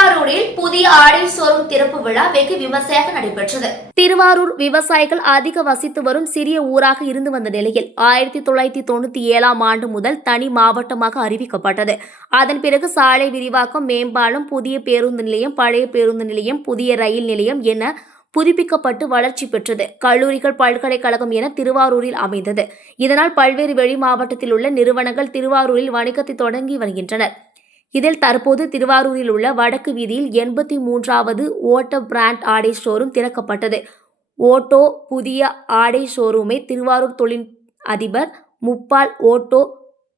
திருவாரூரில் புதிய ஆடை ஷோரூம் திறப்பு விழா வெகு விமர்சையாக நடைபெற்றது. திருவாரூர் விவசாயிகள் அதிக வசித்து வரும் சிறிய ஊராக இருந்து வந்த நிலையில் ஆயிரத்தி தொள்ளாயிரத்தி தொண்ணூத்தி ஏழாம் ஆண்டு முதல் தனி மாவட்டமாக அறிவிக்கப்பட்டது. அதன் பிறகு சாலை விரிவாக்கம் மேம்பாலம் புதிய பேருந்து நிலையம் பழைய பேருந்து நிலையம் புதிய ரயில் நிலையம் என புதுப்பிக்கப்பட்டு வளர்ச்சி பெற்றது. கல்லூரிகள் பல்கலைக்கழகம் என திருவாரூரில் அமைந்தது. இதனால் பல்வேறு வெளி மாவட்டத்தில் உள்ள நிறுவனங்கள் திருவாரூரில் வணிகத்தை தொடங்கி வருகின்றனர். இதில் தற்போது திருவாரூரில் உள்ள வடக்கு வீதியில் எண்பத்தி மூன்றாவது ஓட்ட பிராண்ட் ஆடை ஷோரூம் திறக்கப்பட்டது. ஓட்டோ புதிய ஆடை ஷோரூமை திருவாரூர் தொழில் அதிபர் முப்பால் ஓட்டோ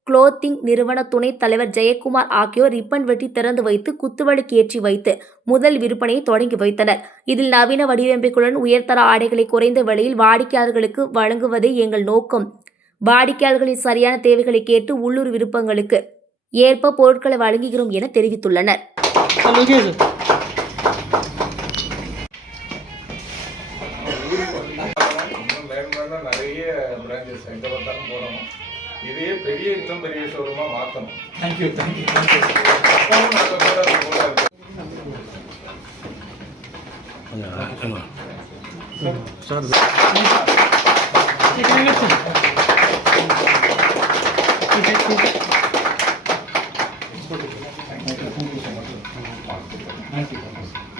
குளோத்திங் நிறுவன துணைத் தலைவர் ஜெயக்குமார் ஆகியோர் ரிப்பன் வெட்டி திறந்து வைத்து குத்துவழுக்கு ஏற்றி வைத்து முதல் விற்பனையை தொடங்கி வைத்தனர். இதில் நவீன வடிவமைப்புகளுடன் உயர்தர ஆடைகளை குறைந்த விலையில் வாடிக்கையாளர்களுக்கு வழங்குவதே எங்கள் நோக்கம். வாடிக்கையாளர்களின் சரியான தேவைகளை கேட்டு உள்ளூர் விருப்பங்களுக்கு ஏற்ப பொருட்களை வழங்குகிறோம் என தெரிவித்துள்ளனர். நிறைய பிரான்ச்சஸ் பார்த்தாலும் இதையே பெரிய இன்னும் பெரிய ஷோரூமா thank you thank you thank you sir Gracias.